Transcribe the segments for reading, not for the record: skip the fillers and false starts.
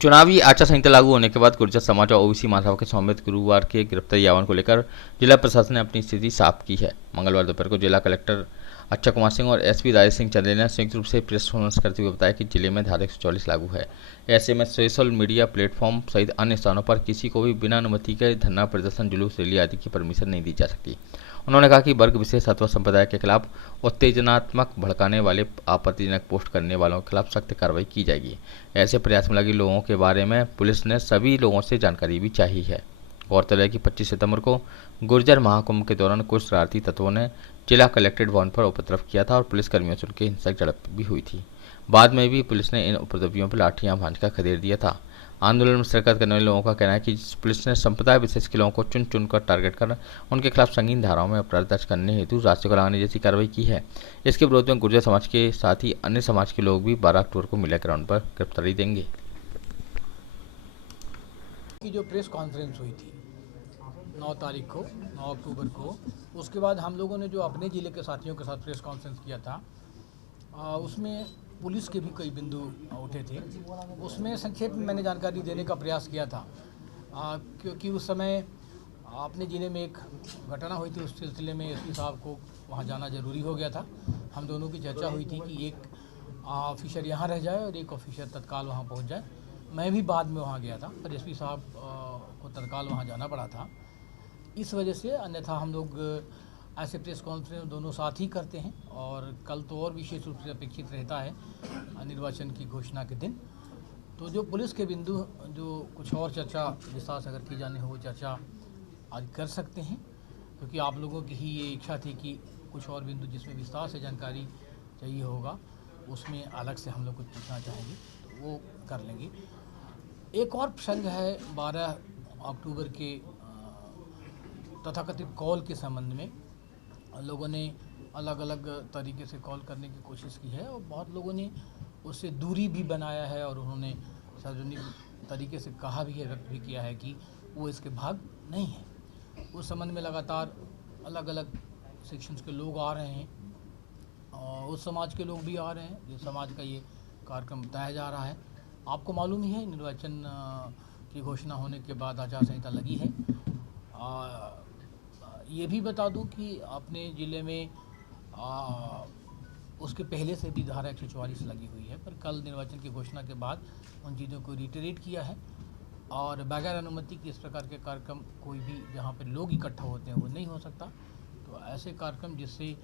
चुनावी आचार संहिता लागू होने के बाद गुर्जर समाज और ओबीसी महासभा के सौम्यत गुरुवार के गिरफ्तारी आह्वान को लेकर जिला प्रशासन ने अपनी स्थिति साफ की है। मंगलवार दोपहर को जिला कलेक्टर अच्छा कुमार सिंह और एसपी राजेश सिंह चंदेल ने संयुक्त रूप से प्रेस कॉन्फ्रेंस करते हुए बताया कि जिले में धारा 144 लागू है। ऐसे में सोशल मीडिया प्लेटफॉर्म सहित अन्य स्थानों पर किसी को भी बिना अनुमति के धरना प्रदर्शन जुलूस रैली आदि की परमिशन नहीं दी जा सकती। उन्होंने कहा कि वर्ग विशेष अथवा संप्रदाय के खिलाफ उत्तेजनात्मक भड़काने वाले आपत्तिजनक पोस्ट करने वालों के खिलाफ सख्त कार्रवाई की जाएगी। ऐसे प्रयास में लगे लोगों के बारे में पुलिस ने सभी लोगों से जानकारी भी चाही है। गौरतलब है कि 25 सितंबर को गुर्जर महाकुंभ के दौरान कुछ शरारती तत्वों ने जिला कलेक्ट्रेट भवन पर उपद्रव किया था और पुलिसकर्मियों से उनकी हिंसक झड़प भी हुई थी। बाद में भी पुलिस ने इन उपद्रवियों पर लाठियां भांजकर खदेड़ दिया था। आंदोलन में शिरकत करने वाले लोगों का कहना है कि पुलिस ने संप्रदाय विशेष के लोगों को चुन चुनकर टारगेट कर उनके खिलाफ संगीन धाराओं में अपराध दर्ज करने हेतु रास्ते को लगाने जैसी कार्रवाई की है। इसके विरोध में गुर्जर समाज के साथ ही अन्य समाज के लोग भी 12 अक्टूबर को मिला ग्राउंड पर गिरफ्तारी देंगे। की जो प्रेस कॉन्फ्रेंस हुई थी 9 तारीख को 9 अक्टूबर को, उसके बाद हम लोगों ने जो अपने ज़िले के साथियों के साथ प्रेस कॉन्फ्रेंस किया था उसमें पुलिस के भी कई बिंदु उठे थे। उसमें संक्षेप में मैंने जानकारी देने का प्रयास किया था क्योंकि उस समय अपने ज़िले में एक घटना हुई थी। उस सिलसिले में एसपी साहब को वहाँ जाना ज़रूरी हो गया था। हम दोनों की चर्चा हुई थी कि एक ऑफिसर यहाँ रह जाए और एक ऑफिसर तत्काल वहाँ पहुँच जाए। मैं भी बाद में वहाँ गया था, पर एसपी साहब को तत्काल वहाँ जाना पड़ा था इस वजह से। अन्यथा हम लोग ऐसे प्रेस कॉन्फ्रेंस दोनों साथ ही करते हैं और कल तो और विशेष रूप से अपेक्षित रहता है निर्वाचन की घोषणा के दिन। तो जो पुलिस के बिंदु जो कुछ और चर्चा विस्तार से अगर की जानी हो वो चर्चा आज कर सकते हैं, क्योंकि आप लोगों की ही ये इच्छा थी कि कुछ और बिंदु जिसमें विस्तार से जानकारी चाहिए होगा उसमें अलग से हम लोग कुछ पूछना चाहेंगे तो वो कर लेंगे। एक और प्रसंग है 12 अक्टूबर के तथाकथित कॉल के संबंध में। लोगों ने अलग अलग तरीके से कॉल करने की कोशिश की है और बहुत लोगों ने उससे दूरी भी बनाया है और उन्होंने सार्वजनिक तरीके से कहा भी है, व्यक्त भी किया है कि वो इसके भाग नहीं है। उस संबंध में लगातार अलग अलग सेक्शंस के लोग आ रहे हैं और उस समाज के लोग भी आ रहे हैं जिस समाज का ये कार्यक्रम बताया जा रहा है। आपको मालूम ही है निर्वाचन की घोषणा होने के बाद आचार संहिता लगी है। ये भी बता दूं कि अपने ज़िले में उसके पहले से भी धारा 144 लगी हुई है, पर कल निर्वाचन की घोषणा के बाद उन चीज़ों को रिटरेट किया है और बगैर अनुमति की इस प्रकार के कार्यक्रम कोई भी जहाँ पर लोग इकट्ठा होते हैं वो नहीं हो सकता। तो ऐसे कार्यक्रम जिससे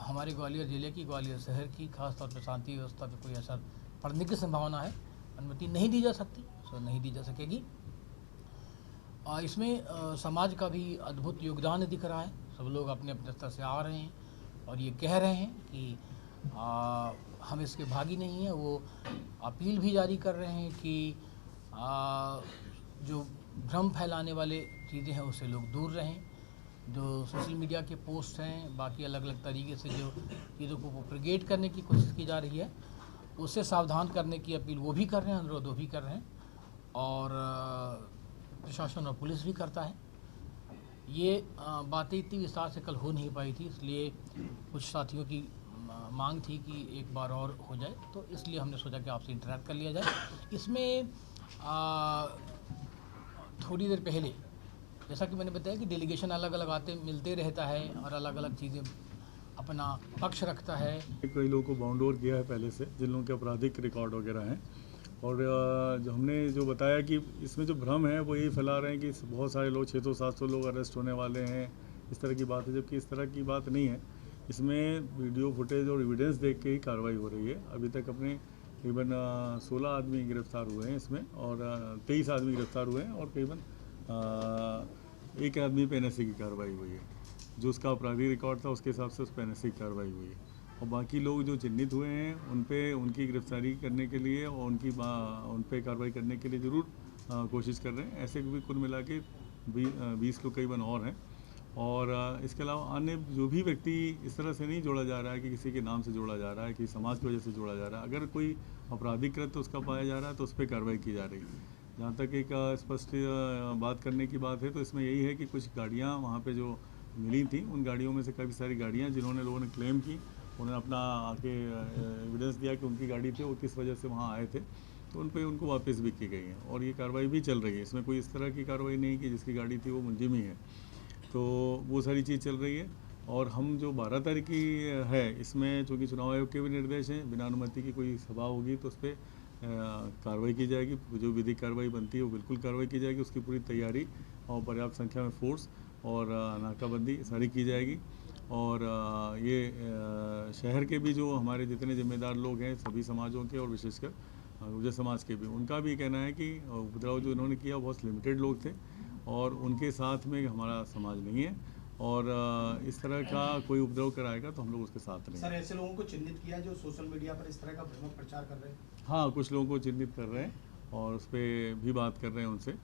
हमारे ग्वालियर ज़िले की, ग्वालियर शहर की खासतौर पर शांति व्यवस्था पर कोई असर पड़ने की संभावना है, अनुमति नहीं दी जा सकती, सो नहीं दी जा सकेगी। इसमें समाज का भी अद्भुत योगदान दिख रहा है। सब लोग अपने अपने स्तर से आ रहे हैं और ये कह रहे हैं कि हम इसके भागी नहीं हैं। वो अपील भी जारी कर रहे हैं कि जो भ्रम फैलाने वाले चीज़ें हैं उससे लोग दूर रहें। जो सोशल मीडिया के पोस्ट हैं, बाकी अलग अलग तरीके से जो चीज़ों को प्रोपेगेट करने की कोशिश की जा रही है उससे सावधान करने की अपील वो भी कर रहे हैं, अनुरोध वो भी कर रहे हैं और प्रशासन और पुलिस भी करता है। ये बातें इतनी विस्तार से कल हो नहीं पाई थी, इसलिए कुछ साथियों की मांग थी कि एक बार और हो जाए, तो इसलिए हमने सोचा कि आपसे इंटरेक्ट कर लिया जाए। इसमें थोड़ी देर पहले जैसा कि मैंने बताया कि डेलीगेशन अलग अलग आते मिलते रहता है और अलग अलग चीज़ें अपना पक्ष रखता है। कई लोगों को बाउंड ओवर किया है पहले से, जिन लोगों के आपराधिक रिकॉर्ड वगैरह हैं, और जो हमने जो बताया कि इसमें जो भ्रम है वो यही फैला रहे हैं कि बहुत सारे लोग 600-700 लोग अरेस्ट होने वाले हैं, इस तरह की बात है, जबकि इस तरह की बात नहीं है। इसमें वीडियो फुटेज और एविडेंस देख के ही कार्रवाई हो रही है। अभी तक अपने करीबन 16 आदमी गिरफ्तार हुए हैं इसमें और 23 आदमी गिरफ्तार हुए हैं और करीबन एक आदमी पे NSA की कार्रवाई हुई है। जो उसका आपराधिक रिकॉर्ड था उसके हिसाब से उस पर NSA की कार्रवाई हुई है और बाकी लोग जो चिन्हित हुए हैं उन पे उनकी गिरफ्तारी करने के लिए और उन पे कार्रवाई करने के लिए ज़रूर कोशिश कर रहे हैं। ऐसे भी कुल मिला के 20 लोग करीबन और हैं और इसके अलावा अन्य जो भी व्यक्ति इस तरह से नहीं जोड़ा जा रहा है कि किसी के नाम से जोड़ा जा रहा है, कि समाज की वजह से जोड़ा जा रहा है। अगर कोई आपराधिक कृत्य उसका पाया जा रहा है तो उस पर कार्रवाई की जा रही है। जहाँ तक एक स्पष्ट बात करने की बात है तो इसमें यही है कि कुछ गाड़ियाँ वहाँ पे जो मिली थी, उन गाड़ियों में से काफ़ी सारी गाड़ियाँ जिन्होंने लोगों ने क्लेम की, उन्होंने अपना आके एविडेंस दिया कि उनकी गाड़ी थी, वो किस वजह से वहाँ आए थे। तो उन पे उनको वापस भी की गई है और ये कार्रवाई भी चल रही है। इसमें कोई इस तरह की कार्रवाई नहीं कि जिसकी गाड़ी थी वो मुलजिम ही है, तो वो सारी चीज़ चल रही है। और हम जो 12 तारीख की है, इसमें चूँकि चुनाव आयोग के भी निर्देश हैं, बिना अनुमति की कोई सभा होगी तो उस पर कार्रवाई की जाएगी। जो विधिक कार्रवाई बनती है वो बिल्कुल कार्रवाई की जाएगी, उसकी पूरी तैयारी और पर्याप्त संख्या में फोर्स और नाकाबंदी सारी की जाएगी। और ये शहर के भी जो हमारे जितने जिम्मेदार लोग हैं, सभी समाजों के और विशेषकर गुर्जर समाज के भी, उनका भी कहना है कि उपद्रव जो इन्होंने किया बहुत लिमिटेड लोग थे और उनके साथ में हमारा समाज नहीं है और इस तरह का कोई उपद्रव कराएगा तो हम लोग उसके साथ नहीं सर, हैं। ऐसे लोगों को चिन्हित किया जो सोशल मीडिया पर इस तरह का भ्रम प्रचार कर रहे हैं? हाँ, कुछ लोगों को चिन्हित कर रहे हैं और उस पर भी बात कर रहे हैं उनसे